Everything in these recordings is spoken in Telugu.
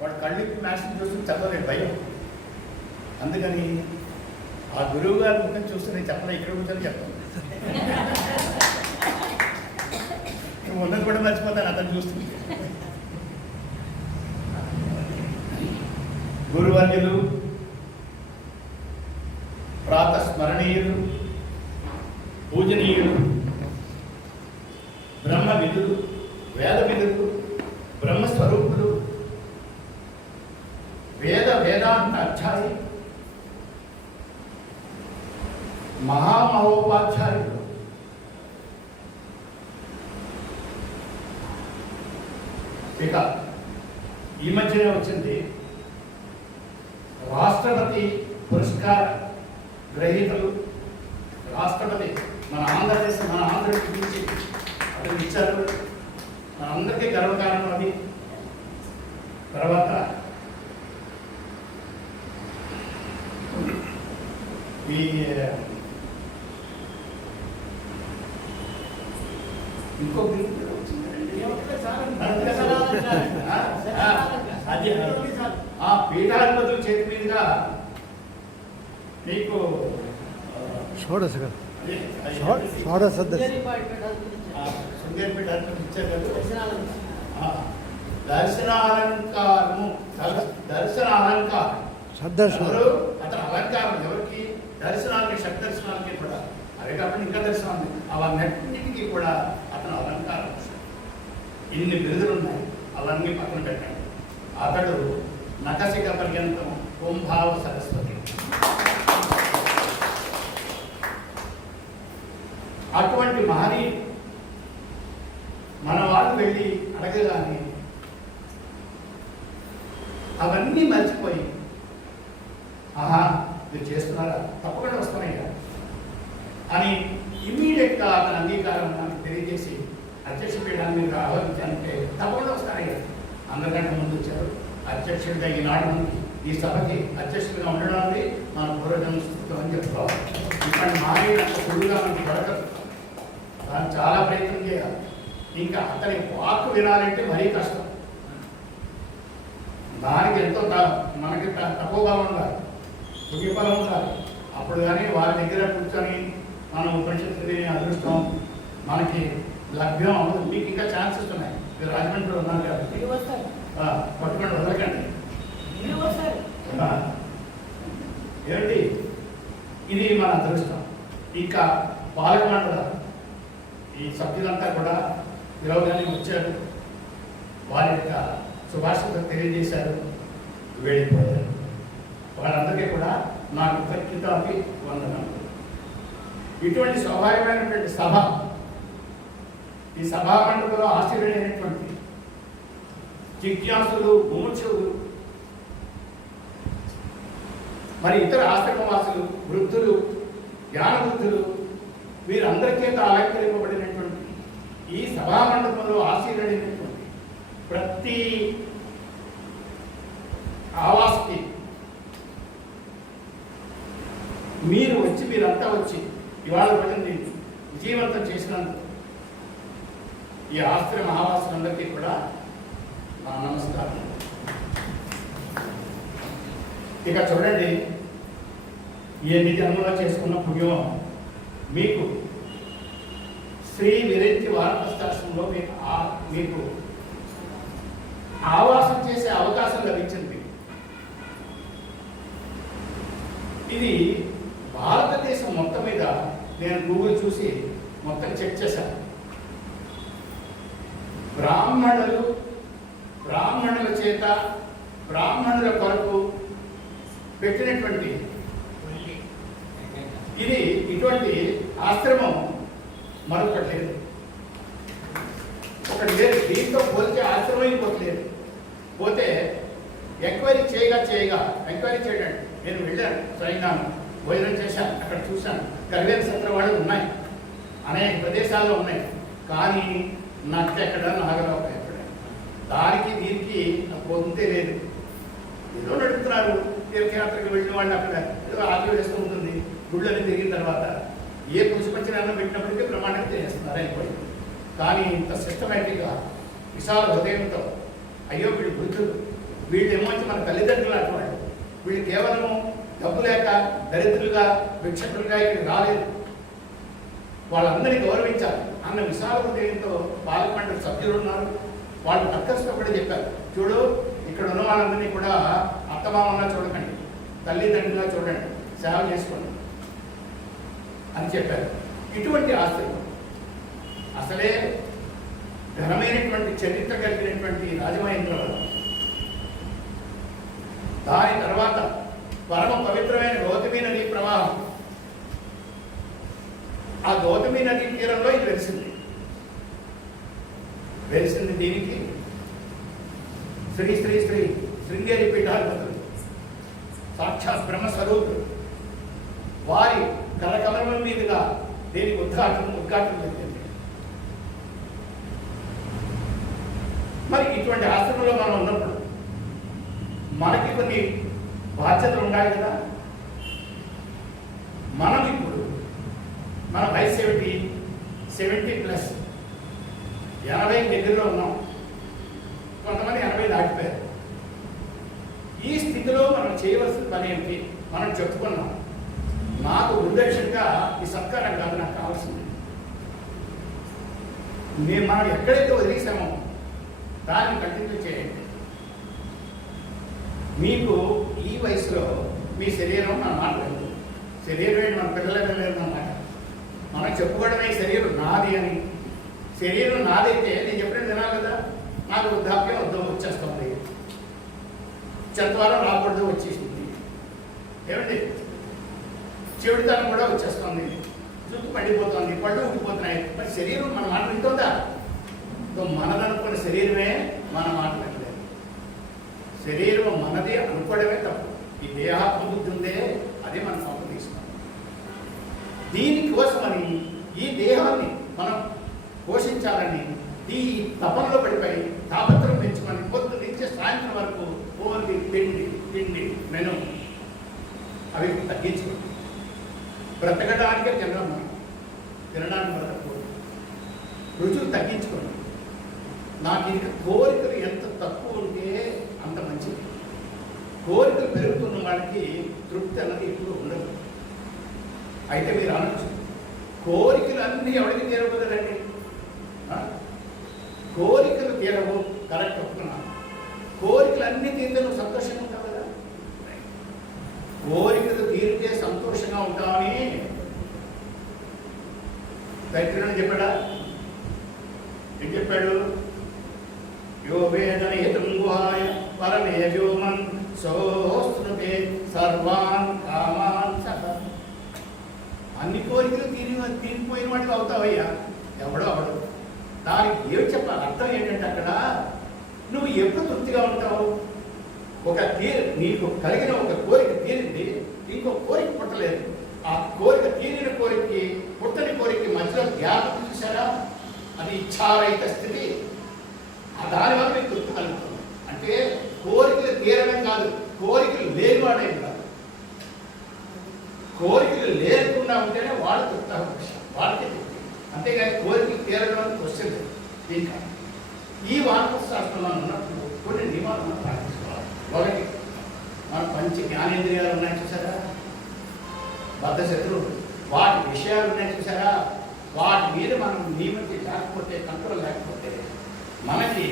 వాడు కళ్ళకి మ్యాథ్స్ చూస్తూ చదవలేదు భయం. అందుకని ఆ గురువు గారి ముఖం చూస్తే నేను చెప్పలే, ఇక్కడ కూర్చొని చెప్తాను. నువ్వు ఉన్నది కూడా మర్చిపోతాను అతను చూస్తుంది. గురువర్యులు, ప్రాతస్మరణీయులు, పూజనీయులు, బ్రహ్మవిధులు, వేదవిధులు, బ్రహ్మస్వరూపులు, వేదాంత అధ్యాయి, మహామహోపాధ్యాయులు, ఇక ఈ మధ్యనే వచ్చింది రాష్ట్రపతి పురస్కార గ్రహీతలు. రాష్ట్రపతి మన ఆంధ్రప్రదేశ్ గురించి అతను ఇచ్చారు. మనందరికీ గర్వకారణం అది. తర్వాత ఈ ఇంకో ఆ పీఠాధిపతుల చేతి మీదుగా మీకు షోడశ దర్శనాలంకారము. దర్శనాలంకారం అతను అలంకారం ఎవరికి? దర్శనాలకి, షడ్దర్శనాలకి కూడా. అదే కాకుండా ఇంకా దర్శనాలు అవన్నిటికీ కూడా అతను అలంకారం. ఇన్ని బిరుదులు ఉన్నాయి, అవన్నీ పక్కన పెట్టండి. అతడు నఖశిఖ పర్యంతం కుంభావ సరస్వతి. అటువంటి మహనీయుడు మన వాళ్ళు వెళ్ళి అడగగానే అవన్నీ మర్చిపోయి, ఆహా మీరు చేస్తున్నారా, తప్పకుండా వస్తున్నాయ్యా అని ఇమ్మీడియట్గా అతని అంగీకారం నాకు తెలియజేసి అధ్యక్ష పీఠాన్ని మీరు ఆహ్వానించాలంటే తప్పకుండా వస్తారయ్యా. అందరికంటే ముందు వచ్చారు. అధ్యక్షుడిగా ఈనాడు ఈ సభకి అధ్యక్షుడిగా ఉండడానికి మన పూర్వజన్మ స్థితి అని చెప్పుకోవాలి. ఇక్కడ మారి గురువుగా మనకి దొరకదు. దాన్ని చాలా ప్రయత్నం చేయాలి. ఇంకా అతని వాక్ వినాలంటే మరీ కష్టం. దానికి ఎంతో మనకి తక్కువగా ఉండాలి, పుణ్యఫలం ఉండాలి. అప్పుడు కానీ వారి దగ్గర కూర్చొని మనం ఉపనిషత్తుని అదృష్టం మనకి లభ్యం అవ్వదు. మీకు ఇంకా ఛాన్సెస్ ఉన్నాయి. మీరు రాజమండ్రిలో ఉన్నారు కాబట్టి పట్టుకొని వదలకండి. ఏమిటి ఇది మన అదృష్టం. ఇంకా పాలక మండల ఈ సభ్యులంతా కూడా విరోధాన్ని వచ్చారు. వారి యొక్క శుభాషితం తెలియజేశారు, వెళ్ళిపోయారు. వాళ్ళందరికీ కూడా నా కృతజ్ఞతకి వందనాలు. ఇటువంటి స్వాభావికమైనటువంటి సభ, ఈ సభా మండపంలో ఆశ్చర్యమైనటువంటి జిజ్ఞాసులు, ముముక్షులు, మరి ఇతర ఆశ్రమవాసులు, వృద్ధులు, జ్ఞానవృద్ధులు, వీరందరికీ అలంకరింపబడినటువంటి ఈ సభా మండపంలో ఆశీర్వదించినటువంటి ప్రతి ఆవాస్కి మీరు వచ్చి, మీరంతా వచ్చి ఇవాళ రోజుని విజయవంతం చేసినందుకు ఈ ఆశ్రమ ఆవాసులందరికీ కూడా నా నమస్కారం. ఇక చూడండి, ఎన్ని జన్మలో చేసుకున్న పుణ్యం మీకు శ్రీ విరంచి వానప్రస్థాశ్రమంలో మీకు ఆవాసం చేసే అవకాశం లభించింది. ఇది భారతదేశం మొత్తం మీద నేను గూగుల్ చూసి మొత్తం చెక్ చేశాను. బ్రాహ్మణుల చేత బ్రాహ్మణుల కొరకు పెట్టినటువంటి ఇది ఇటువంటి ఆశ్రమం మరొకటి లేదు, ఒకటి లేదు. దీంతో పోల్చే ఆశ్రమం ఇంకోటి లేదు. పోతే ఎంక్వైరీ చేయగా ఎంక్వైరీ చేయడానికి నేను వెళ్ళాను, స్వయంగా భోజనం చేశాను, అక్కడ చూశాను. గర్వేల సత్రవాళ్ళు ఉన్నాయి, అనేక ప్రదేశాల్లో ఉన్నాయి. కానీ నక్కెక్కడ నాగరావు ఎక్కడ, దానికి దీనికి పొందే లేదు. ఏదో నడుపుతున్నారు. తీర్థయాత్రకు వెళ్ళిన వాళ్ళు అక్కడ ఏదో ఆకలి వేస్తూ ఉంటుంది. గుళ్ళని తిరిగిన తర్వాత ఏ పుష్పంచిన అన్నం పెట్టినప్పటికీ ప్రమాణంగా తినేస్తున్నారు, అయిపోయింది. కానీ ఇంత సిస్టమేటిక్గా విశాల హృదయంతో, అయ్యో వీళ్ళు వృద్ధులు, వీళ్ళేమో వచ్చి మన తల్లిదండ్రులు అటువంటి వీళ్ళు కేవలము డబ్బు లేక దరిద్రులుగా భిక్షకులుగా ఇక్కడ రాలేదు. వాళ్ళందరినీ గౌరవించాలి అన్న విశాల హృదయంతో పార్లమెంట్ సభ్యులు ఉన్నారు. వాళ్ళు వర్కర్స్తో కూడా చెప్పారు, చూడు ఇక్కడ ఉన్న వాళ్ళందరినీ కూడా అత్తమామలా చూడకండి, తల్లిదండ్రులుగా చూడండి, సేవ చేసుకోండి అని చెప్పారు. ఇటువంటి ఆస్తులు అసలే ఘనమైనటువంటి చరిత్ర కలిగినటువంటి రాజమహేంద్రవరం, దాని తర్వాత పరమ పవిత్రమైన గౌతమి నదీ ప్రవాహం, ఆ గౌతమి నదీ తీరంలో ఇది వెలిసింది. దీనికి శ్రీ శ్రీ శ్రీ శృంగేరి పీఠాధిపతులు సాక్షాత్ బ్రహ్మస్వరూపుడు వారి కరకమలం మీదుగా దీనికి ఉద్ఘాటన జరిగింది. మరి ఇటువంటి ఆశ్రమంలో మనం ఉన్నప్పుడు మనకి కొన్ని బాధ్యతలు ఉండాలి కదా. మనం ఇప్పుడు మన వయసు 70+, 80 దగ్గరలో ఉన్నాం, కొంతమంది 80 దాటిపోయారు. ఈ స్థితిలో మనం చేయవలసిన పని ఏమిటి? మనం చెప్పుకున్నాం, నాకు గురుదక్షిణగా ఈ సత్కారం కాదు నాకు కావాల్సింది. మనం ఎక్కడైతే వదిలేసామో దాన్ని కంటిన్యూ చేయండి. మీకు ఈ వయసులో మీ శరీరం మన మాట లేదు. శరీరం ఏంటి, మన పిల్లల లేదు అన్నమాట. మనం చెప్పుకోవడమే శరీరం నాది అని. శరీరం నాదైతే నేను చెప్పిన తినాలి కదా. నాకు వృద్ధాప్యం వచ్చేస్తుంది, చెత్తవారం రాకూడదు వచ్చేసింది, ఏమండి చెడుతనం కూడా వచ్చేస్తుంది, జుట్టు పడిపోతుంది, పళ్ళు ఊడిపోతున్నాయి. మరి శరీరం మన మాట వింటుందా? మనదనుకున్న శరీరమే మన మాట వినలేదు. శరీరం మనది అనుకోవడమే తప్పు. ఈ దేహాత్మ బుద్ధి ఉందే అదే మన సొంతం తీసుకున్నాం. దీనికోసమని ఈ దేహాన్ని మనం పోషించాలని ఈ తపంలో పడిపోయి తాపత్రం పెంచుకొని పొద్దు నుంచి సాయంత్రం వరకు ఓన్లీ తిండి మెను అవి తగ్గించుకోండి. బ్రతకడానికే తినడానికి బ్రతకూడదు. రుచులు తగ్గించుకోండి. నాకు ఇంకా కోరికలు ఎంత తక్కువ ఉంటే అంత మంచిది. కోరికలు పెరుగుతున్న వాళ్ళకి తృప్తి అన్నది ఇప్పుడు ఉండదు. అయితే మీరు అనొచ్చు, కోరికలు అన్నీ ఎవరికి తీరవు కదండి. కోరికలు తీరవు, కరెక్ట్ ఒప్పుకున్నాను. కోరికలు అన్నీ తీరితే నువ్వు సంతోషంగా ఉంటావు కదా. కోరికలు తీరితే సంతోషంగా ఉంటామని దైత్రుడు చెప్పాడా? ఏం చెప్పాడు? యో వేదనేతం గుహాయ పరమేజోమన్ సోస్తుతే సర్వాన్ కామాన్ సహ. అన్ని కోరికలు తీరిపోయిన వాటికి అవుతావయ్యా. ఎవడో అవడు. దానికి ఏమి చెప్పాలి? అర్థం ఏంటంటే అక్కడ నువ్వు ఎప్పుడు తృప్తిగా ఉంటావు? నీకు కలిగిన ఒక కోరిక తీరింది, ఇంకో కోరిక పుట్టలేదు. ఆ కోరిక తీరిన కోరికకి పుట్టని కోరికకి మధ్యలో గ్యాప్ చూసారా? అది ఇచ్ఛారహిత స్థితి. దానివల్ల మీకు తృప్తి కలుగుతుంది. అంటే కోరికలు తీరడం కాదు, కోరికలు లేనివాడేం కాదు. కోరికలు లేకుండా ఉంటేనే వాడు తృప్తి, వాళ్ళకే తృప్తి. అంతేగాని కోరికలు తీరడం అని క్వశ్చన్ లేదు. ఇంకా ఈ వానప్రస్థాశ్రమంలో ఉన్నప్పుడు కొన్ని నియమాలు మనం పాటించుకోవాలి. ఒకటి, మన పంచ జ్ఞానేంద్రియాలు ఉన్నాయి చూసారా, బద్ధశత్రువులు, వాటి విషయాలు ఉన్నాయి చూసారా, వాటి మీద మనం నియమించి లేకపోతే, కంట్రోల్ లేకపోతే మనకి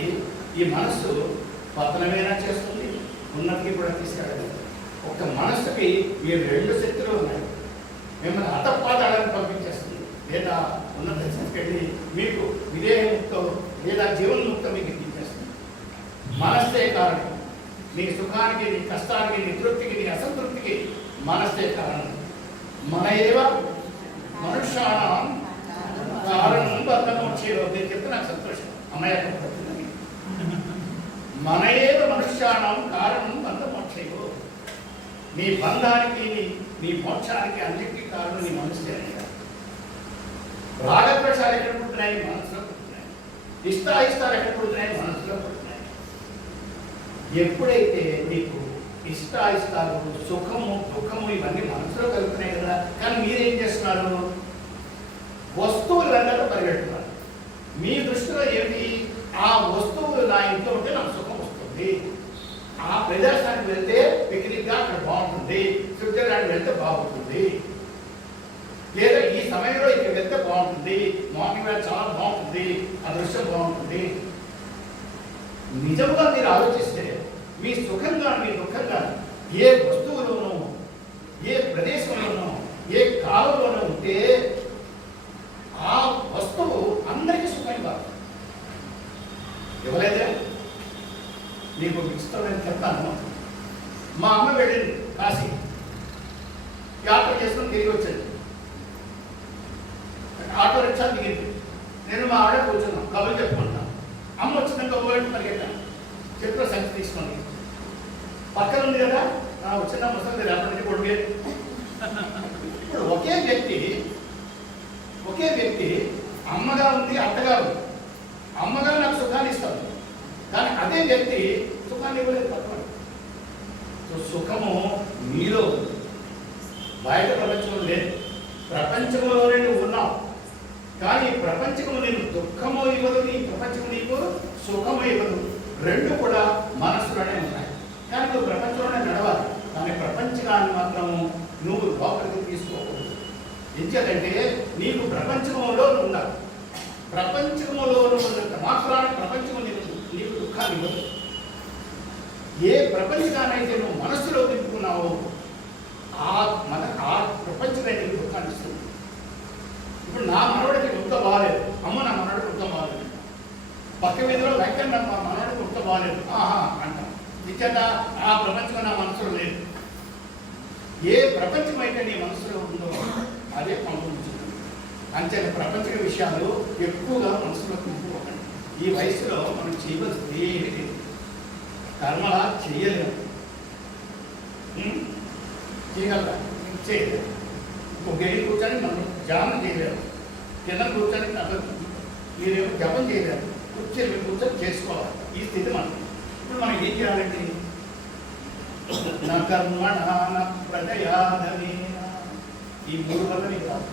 ఈ మనస్సు పతనమైనా చేస్తుంది, ఉన్నతికి కూడా తీసుకెళ్ళలేదు. ఒక మనస్సుకి ఈ రెండు శక్తులు ఉన్నాయి. మిమ్మల్ని అతపాదాలను పంపించేస్తుంది, లేదా ఉన్నత స్థితికి మీకు విదేహముక్తో లేదా జీవన్ముక్తో మీకు ఇచ్చేస్తుంది. మనస్సే కారణం. నీ సుఖానికి, నీ కష్టానికి, నీ తృప్తికి, నీ అసంతృప్తికి మనస్సే కారణం. మన ఏవ మనుష్యానం కారణం బంధమోక్షేయో. నేను చెప్తే నాకు సంతోషం, అమ్మాయి పడుతుందని. మన ఏవ మనుష్యానం కారణం బంధమోక్షేయో. నీ బంధానికి, నీ మోక్షానికి అన్నిటికీ కారణం నీ మనస్సే. రాగద్వేషాలు ఎక్కడ పుడుతున్నాయి? మనసులో పుడుతున్నాయి. ఇష్టాయిష్టాలు ఎక్కడ పుడుతున్నాయి? మనసులో పుడుతున్నాయి. ఎప్పుడైతే నీకు ఇష్టాయిష్టాలు, సుఖము, దుఃఖము ఇవన్నీ మనసులో కలుగుతున్నాయి కదా. కానీ మీరేం చేస్తున్నారు? వస్తువులు రంగంలో పరిగెడుతున్నారు. మీ దృష్టిలో ఏమిటి? ఆ వస్తువులు నా ఇంట్లో ఉంటే నాకు సుఖం వస్తుంది, ఆ ప్రదేశానికి వెళ్తే పిక్నిక్గా అక్కడ బాగుంటుంది, స్విట్జర్లాండ్ వెళ్తే బాగుంటుంది, లేదా ఈ సమయంలో ఇక్కడ వెళ్తే బాగుంటుంది, మార్నింగ్ వేళ చాలా బాగుంటుంది, ఆ దృశ్యం బాగుంటుంది. నిజంగా మీరు ఆలోచిస్తే మీ సుఖంగా మీ దుఃఖంగా ఏ వస్తువులోనూ ఏ ప్రదేశంలోనూ ఏ కాలంలోనూ ఉంటే ఆ వస్తువు అందరికీ సుఖం కాదు. ఇవ్వలేదే? నీకు ఇష్టమైన చెప్తాను. మా అమ్మ వెళ్ళింది కాశీ, యాత్ర చేసుకుని తిరిగి వచ్చాను. ఆటో రిక్షా దిగింది, నేను మా ఆవిడ కూర్చున్నాం, కబుర్లు చెప్పుకుంటాను. అమ్మ వచ్చినాక ఒకటి పరిగెట్టాను, చేతిలో సంచి తీసుకొని పక్కన ఉంది కదా, వచ్చిన ముసలి రేపటి కొడుకే. ఇప్పుడు ఒకే వ్యక్తి అమ్మగా ఉంది, అత్తగా ఉంది. అమ్మగా నాకు సుఖాన్ని ఇస్తాను, కానీ అదే వ్యక్తి సుఖాన్ని ఇవ్వలేదు పక్కన. సో సుఖము మీలో బయట ప్రపంచంలో లేదు. ప్రపంచంలోనే నువ్వు ఉన్నావు, కానీ ప్రపంచము నీకు దుఃఖము ఇవ్వదు, నీ ప్రపంచము నీకు సుఖము ఇవ్వదు. రెండు కూడా మనసులోనే ఉన్నాయి. కానీ నువ్వు ప్రపంచంలోనే నడవాలి, కానీ ప్రపంచాన్ని మాత్రము నువ్వు లోపలికి తీసుకోకూడదు. ఎందుకంటే నీకు ప్రపంచంలో ఉండాలి. ప్రపంచంలో ఉన్నంత మాత్రాన్ని ప్రపంచము నీకు దుఃఖాన్ని ఇవ్వదు. ఏ ప్రపంచానైతే నువ్వు మనస్సులో తిప్పుకున్నావో ఆ ప్రపంచమే నీకు దుఃఖాన్ని ఇస్తుంది. ఇప్పుడు నా మనవడికి దుఃఖం బాగాలేదు, అమ్మ నా మనవడికి దుఃఖం బాగాలేదు, పక్క వీధిలో వెంకన్న నా మనవడికి దుఃఖం బాగాలేదు అంటాం. నిజంగా ఆ ప్రపంచం నా మనసులో లేదు. ఏ ప్రపంచం అయితే నీ మనసులో ఉందో అదే పంపించుతుంది. అంతే ప్రపంచ విషయాలు ఎక్కువగా మనసులో తిప్పుకోకండి. ఈ వయసులో మనం చేయవలసింది ఏమి లేదు, కర్మలా చేయలేము. చేయగలరా? చేయలేము. ఒక గడి కూర్చొని మనం ధ్యానం చేయలేము, కింద కూర్చొని మీరేమో జపం చేయలేరు, కూర్చొని చేసుకోవాలి. ఈ స్థితి మనం. ఇప్పుడు మనం ఏం చేయాలంటే నా కర్మణ ప్రజయాధనేన, ఈ మూడు వల్ల నీకు రాదు.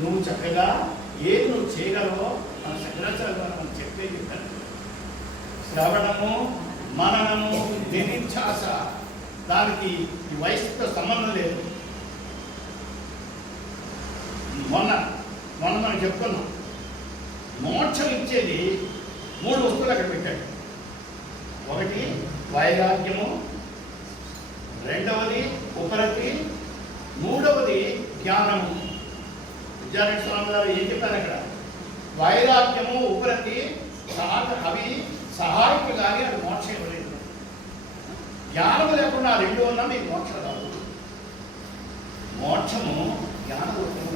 నువ్వు చక్కగా ఏది నువ్వు చేయగలవో మన శంకరాచార్య మనం చెప్పాను. శ్రవణము, మననము, నిధిధ్యాస, దానికి ఈ వయసుతో సంబంధం లేదు. మొన్న మనం చెప్పుకున్నాం, మోక్షం ఇచ్చేది మూడు వస్తువులు అక్కడ పెట్టాడు. ఒకటి వైరాగ్యము, రెండవది ఉపరతి, మూడవది జ్ఞానము. విద్యారణ్య స్వామి గారు ఏం చెప్పారు అక్కడ? వైరాగ్యము, ఉపరతి అవి సహాయకులు కానీ అది మోక్షం ఇవ్వలేదు. జ్ఞానము లేకుండా రెండు ఉన్నా మీకు మోక్షం రాదు. మోక్షము జ్ఞానరూపము.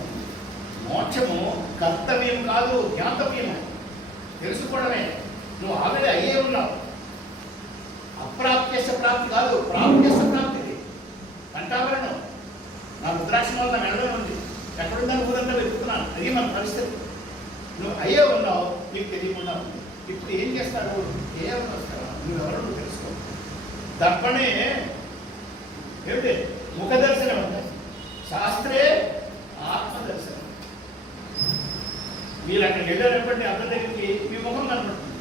మోక్షము కర్తవ్యం కాదు, జ్ఞాతవ్యము, తెలుసుకోవడమే. నువ్వు ఆల్రెడీ అయ్యే ఉన్నావు. అప్రాప్యస ప్రాప్తి కాదు, ప్రాప్యస ప్రాప్తిది. కంటావరణం నా రుద్రాక్షణంలో నా మెడలో ఉంది, ఎక్కడుందని ఊరంతా వెతుకుతున్నాను. అది మన పరిస్థితి. నువ్వు అయ్యే ఉన్నావు, నీకు తెలియకుండా ఉంది. ఇప్పుడు ఏం చేస్తాడు? కేవలం వస్తావా? నువ్వెవరో నువ్వు తెలుసుకో. దర్పణే ఏమిటి? ముఖ దర్శనం ఉంటుంది, శాస్త్రే ఆత్మదర్శనం. మీరు అక్కడికి వెళ్ళేటప్పటి అర్థం దగ్గరికి మీ ముఖం కనబడుతుంది.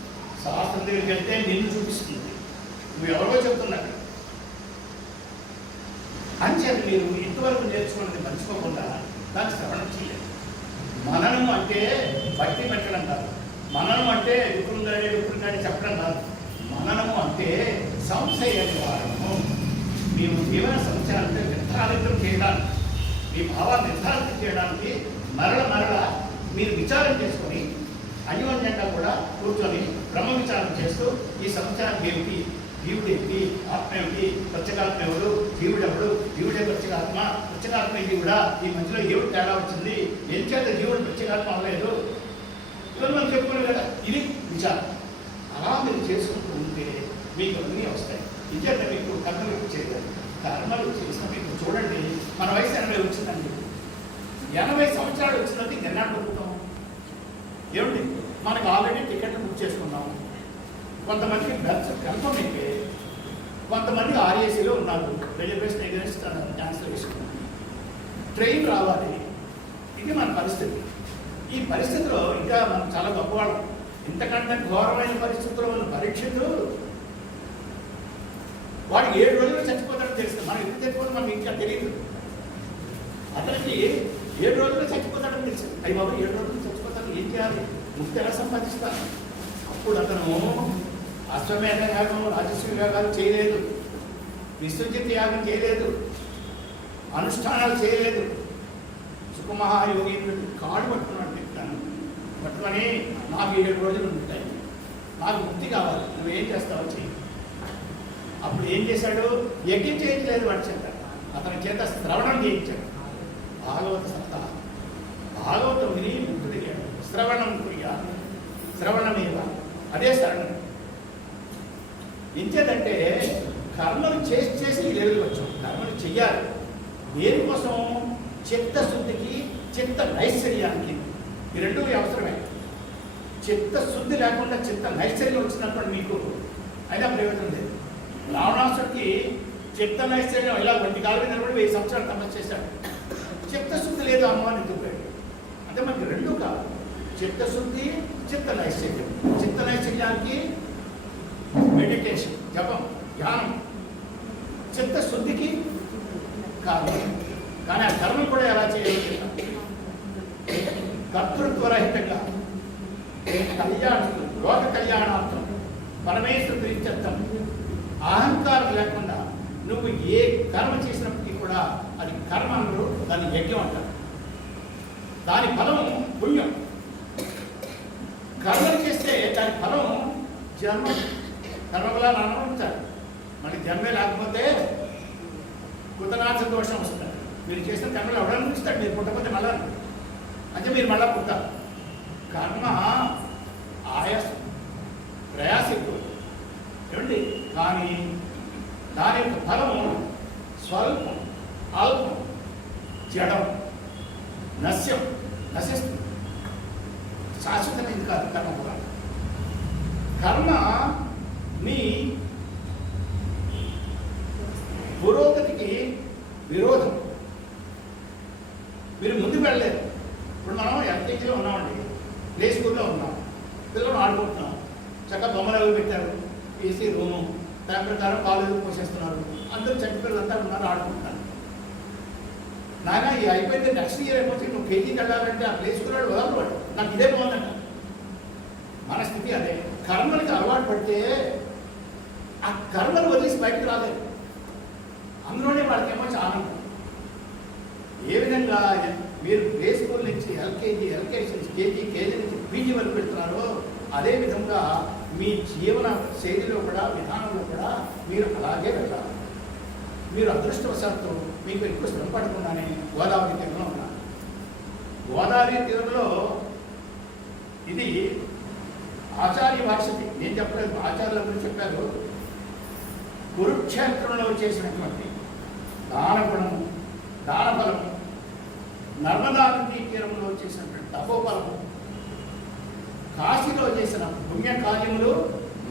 శాస్త్రం దగ్గరికి వెళ్తే నిన్ను చూపిస్తుంది, నువ్వు ఎవరో చెప్తున్నాడు. అంచేది మీరు ఇంతవరకు నేర్చుకున్నది మర్చిపోకుండా దాన్ని శ్రవణం చేయాలి. మననం అంటే భక్తి పెట్టడం కాదు, మననం అంటే విపురుగానే చెప్పడం కాదు. మననము అంటే సంశయ నివారణము. మీరు జీవన సంశయాన్ని నిర్ధారితం చేయడానికి, మీ భావాన్ని నిర్ధారితం చేయడానికి మరల మీరు విచారం చేసుకొని అన్యోన్యంగా కూడా కూర్చొని బ్రహ్మ విచారం చేస్తూ ఈ సంశయాన్ని ఏమిటి, జీవుడు ఏమిటి, ఆత్మ ఏమిటి, ప్రత్యేకాత్మ ఎవడు, జీవుడు ఎవడు, జీవుడే ప్రత్యేకాత్మ, ప్రత్యేకాత్మ జీవుడా, ఈ మధ్యలో ఏమిటి తేడా వచ్చింది, ఏం చేత జీవుడు ప్రత్యేకాత్మ అవ్వలేదు, ఇవన్నీ మనం చెప్పుకునే కదా. ఇది విచారం. అలా మీరు చేసుకుంటూ ఉంటే మీకు అన్నీ వస్తాయి. ఇంకేత మీకు కర్మలు చేయలేదు. కర్మలు చేసిన మీకు చూడండి, మన వయసు 80 వచ్చిందండి. 80 సంవత్సరాలు వచ్చిందంటే ఎన్నాళ్ళు బతుకుతాం? ఏమిటి, మనకు ఆల్రెడీ టికెట్లు బుక్ చేసుకున్నాము. కొంతమందికి బెర్త్ కన్ఫర్మ్ అయితే, కొంతమంది ఆర్ఏసీలో ఉన్నారు, రిజర్వేషన్ ఎగ్రెస్ట్ క్యాన్సిల్ చేసుకున్నారు. ట్రైన్ రావాలి, ఇది మన పరిస్థితి. ఈ పరిస్థితిలో ఇంకా మనం చాలా గొప్పవాళ్ళం. ఇంతకంటే ఘోరమైన పరిస్థితుల్లో ఉన్న పరీక్షలు వాడు 7 రోజుల్లో చచ్చిపోతాడని తెలుస్తుంది. మనం ఎందుకు చచ్చిపోతాం మనకి ఇంకా తెలియదు. అతనికి 7 రోజుల్లో చచ్చిపోతాడని తెలుసు. అయ్యి బాబు 7 రోజుల్లో చచ్చిపోతాను, ఏం చేయాలి, ముక్తి ఎలా సంపాదిస్తాను? అప్పుడు అతను అశ్వమేధ యాగం, రాజస్వ యాగాలు చేయలేదు, విశ్వజిత్ యాగం చేయలేదు, అనుష్ఠానాలు చేయలేదు. సుఖమహాయోగి కాడు పట్టుకున్నాడు. చెప్తాను పట్టుకొని నాకు 7 రోజులు ఉంటాయి, నాకు ముక్తి కావాలి, నువ్వేం చేస్తావో చెయ్యి. అప్పుడు ఏం చేశాడు? యజ్ఞం చేయించలేదు వాడి చేత, అతని చేత శ్రవణం చేయించాడు. భాగవత సత్తా, భాగవతం విని ముక్తుడిగాడు. శ్రవణం కుయ్యా, శ్రవణమేవ, అదే శరణం. ఇంకేదంటే కర్మలు చేసి చేసి ఈ లెవెల్కి వచ్చాం. కర్మలు చెయ్యాలి దేనికోసం? చిత్తశుద్ధికి, చిత్త నైశ్చర్యానికి. ఈ రెండు అవసరమే. చిత్తశుద్ధి లేకుండా చిత్త నైశ్చర్యం వచ్చినప్పుడు మీకు అయినా ప్రయోజనం లేదు. రావణాసుడికి చిత్త నైశ్చర్యం ఇలా 1 కాలం మీద కూడా 1000 సంవత్సరాలు తపస్సు చేశాడు. చిత్తశుద్ధి లేదు అమ్మని ఎత్తుకుపోయాడు. అంటే మనకి రెండు కాదు, చిత్తశుద్ధి, చిత్త నైశ్చర్యం. చిత్త నైశ్చర్యానికి మెడిటేషన్, జపం, ధ్యానం. చిత్తశుద్ధికి కర్మ. కానీ ఆ కర్మ కూడా ఎలా చేయాలి? కర్తృత్వరహితంగా, కళ్యాణం, లోక కళ్యాణార్థం, పరమేశ్వర ప్రీత్యర్థం, అహంకారం లేకుండా నువ్వు ఏ కర్మ చేసినప్పటికీ కూడా అది కర్మ అంటారు, దాన్ని యజ్ఞం అంటారు. దాని ఫలం పుణ్యం. కర్మలు చేస్తే దాని ఫలం జన్మ. కర్మఫలాన్ని అనుభవించాలి. మనకి జన్మే లేకపోతే కృతనాశ దోషం వస్తుంది. మీరు చేసిన కర్మలు ఎవడని ఇస్తాడు, మీరు పుట్టకపోతే మళ్ళా అంటే మీరు మళ్ళా పుట్టాలి. కర్మ ఆయాసం, ప్రయాసం ఎక్కువ ఏమండి, కానీ దాని యొక్క ఫలం స్వల్పం, అల్పం, జడం, నశ్యం, నశిస్తుంది. శాశ్వతమైంది కాదు కర్మ కూడా. కర్మ నీ పురోగతికి విరోధం. మీరు ముందుకు వెళ్ళలేదు. ఇప్పుడు మనం ఎల్కేజీలో ఉన్నామండి, ప్లే స్కూల్లో ఉన్నాం, పిల్లలు ఆడుకుంటున్నాం, చక్కగా బొమ్మలు అవి పెట్టారు, ఏసీ రూము, దాని ప్రకారం కాలేజీ పోసేస్తున్నారు, అందరూ చక్క పిల్లలంతా ఉన్నారు, ఆడుకుంటున్నారు. నాయన ఈ అయిపోయింది, నెక్స్ట్ ఇయర్ అయిపోతే నువ్వు కేజీకి వెళ్ళాలంటే ఆ ప్లే స్కూల్ వాడు వదలవాడు, నాకు ఇదే బాగుందంట. మన స్థితి అదే. కర్మలకి అలవాటు పడితే ఆ కర్మలు వదిలేసి బయటకు రాలేదు. అందులోనే వాళ్ళకేమో చాలా. ఏ విధంగా మీరు ప్లే స్కూల్ నుంచి ఎల్కేజీ నుంచి కేజీ నుంచి పీజీ వరకు పెడుతున్నారో అదే విధంగా మీ జీవన శైలిలో కూడా, విధానంలో కూడా మీరు అలాగే వెళ్ళాలి. మీరు అదృష్టవశాత్తు మీకు ఎక్కువ శ్రమ పడకుండానే గోదావరి తీరంలో ఉన్నారు. గోదావరి తీరంలో ఇది ఆచార్య వారసతి. నేను చెప్పలేదు, ఆచార్యుల గురించి చెప్పారు. కురుక్షేత్రంలో చేసినటువంటి దానగుణము, దానఫలము, నర్మదా నదీ తీరంలో చేసినటువంటి తపోఫలము, కాశీలో చేసిన పుణ్యకార్యములు,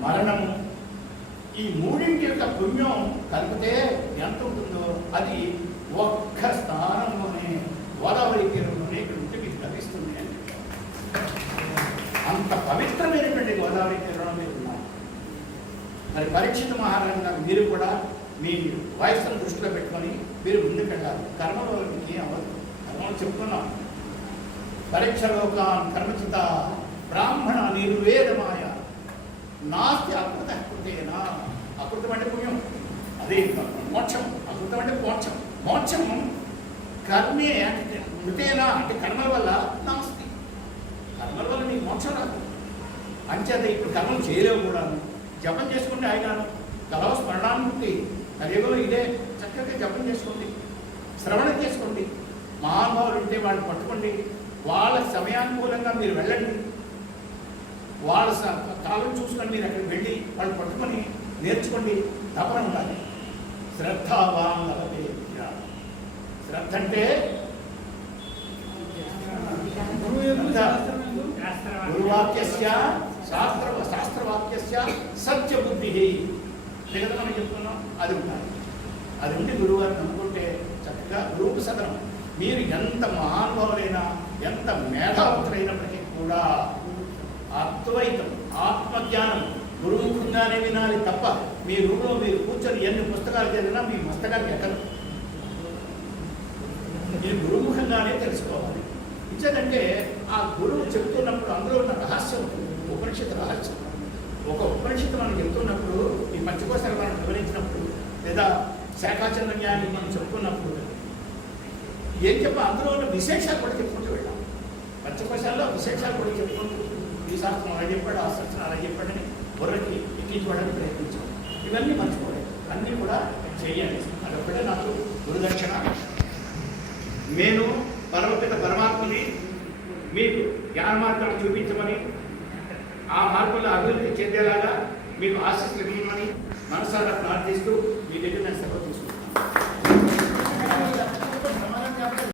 మరణము, ఈ మూడింటి యొక్క పుణ్యం కలిపితే ఎంత ఉంటుందో అది ఒక్క స్థానంలోనే గోదావరి తీరంలోనే ఇక్కడ ఉంటే మీకు లభిస్తుంది అని అంత పవిత్రమైనటువంటి గోదావరి తీరంలో మీరు ఉన్నారు. మరి పరీక్షిత మహారాజు గారు మీరు కూడా మీ వయస్సును దృష్టిలో పెట్టుకొని మీరు ముందుకెళ్ళాలి. కర్మలో ఏం అవ్వదు. కర్మలు చెప్తున్నాం. పరీక్షలోకాన్ కర్మచిత బ్రాహ్మణ నిర్వేదమాయ నాస్తి అకృత కృతేనా. అకృతం అంటే పుణ్యం, అదే మోక్షం. అకృతం అంటే మోక్షం. మోక్షం కర్మే అంటే కృతేనా అంటే కర్మల వల్ల నాస్తి. కర్మల వల్ల నీకు మోక్షం రాదు. అంచేత ఇప్పుడు కర్మలు చేయలేవు కూడా. జపం చేసుకుంటే ఆయన కలవ స్మరణానుభూతి కలియుగంలో ఇదే. చక్కగా జపం చేసుకోండి, శ్రవణం చేసుకోండి. మహానుభావులు ఉంటే వాళ్ళు పట్టుకోండి, వాళ్ళ సమయానుకూలంగా మీరు వెళ్ళండి. వాళ్ళ కాలం చూసుకొని మీరు అక్కడికి వెళ్ళి వాళ్ళు పట్టుకొని నేర్చుకోండి. తపన ఉండాలి. శ్రద్ధావాన్ లభతే విద్యా. శ్రద్ధ అంటే గురువాక్యస్య శాస్త్రవాక్యస్య సత్యబుద్ధి. లేదా మనం చెప్తున్నాం అది ఉండాలి. అది ఉండి గురువారిని నమ్ముకుంటే చక్కగా గురువుకు సదనం. మీరు ఎంత మహానుభావులైనా, ఎంత మేధావులైనప్పటికీ కూడా అద్వైతం, ఆత్మజ్ఞానం గురుముఖంగానే వినాలి తప్ప మీ రూమ్లో మీరు కూర్చొని ఎన్ని పుస్తకాలు చదివినా మీ పుస్తకానికి ఎక్కదు. మీరు గురుముఖంగానే తెలుసుకోవాలి. ఇచ్చేదంటే ఆ గురువు చెప్తున్నప్పుడు అందులో ఉన్న రహస్యం ఉంటుంది. ఉపనిషత్తు రహస్యం. ఒక ఉపనిషత్తు మనం చెప్తున్నప్పుడు ఈ పంచకోశాలు మనం వివరించినప్పుడు లేదా శాఖాచంద్ర జ్ఞాని మనం చెప్పుకున్నప్పుడు ఏం అందులో ఉన్న విశేషాలు కూడా చెప్పుకుంటూ వెళ్ళాం. పంచకోశాల్లో విశేషాలు కూడా చెప్పుకుంటూ ఈ శాస్త్రం అలా చెప్పాడు, ఆ శాస్త్రం అలా చెప్పాడని బుర్రకి ఎక్కించుకోవడానికి ప్రయత్నించాం. ఇవన్నీ మర్చిపోయాయి, అన్నీ కూడా చేయండి. అదొక్కటే నాకు గురుదక్షిణ. నేను పరమపిత పరమాత్మని మీకు జ్ఞాన మార్గాలు చూపించమని, ఆ మార్గంలో అభివృద్ధి చెందేలాగా మీకు ఆశీస్సులు ఇవ్వమని మనసారా ప్రార్థిస్తూ మీ దగ్గర నేను సెలవు తీసుకుంటాను.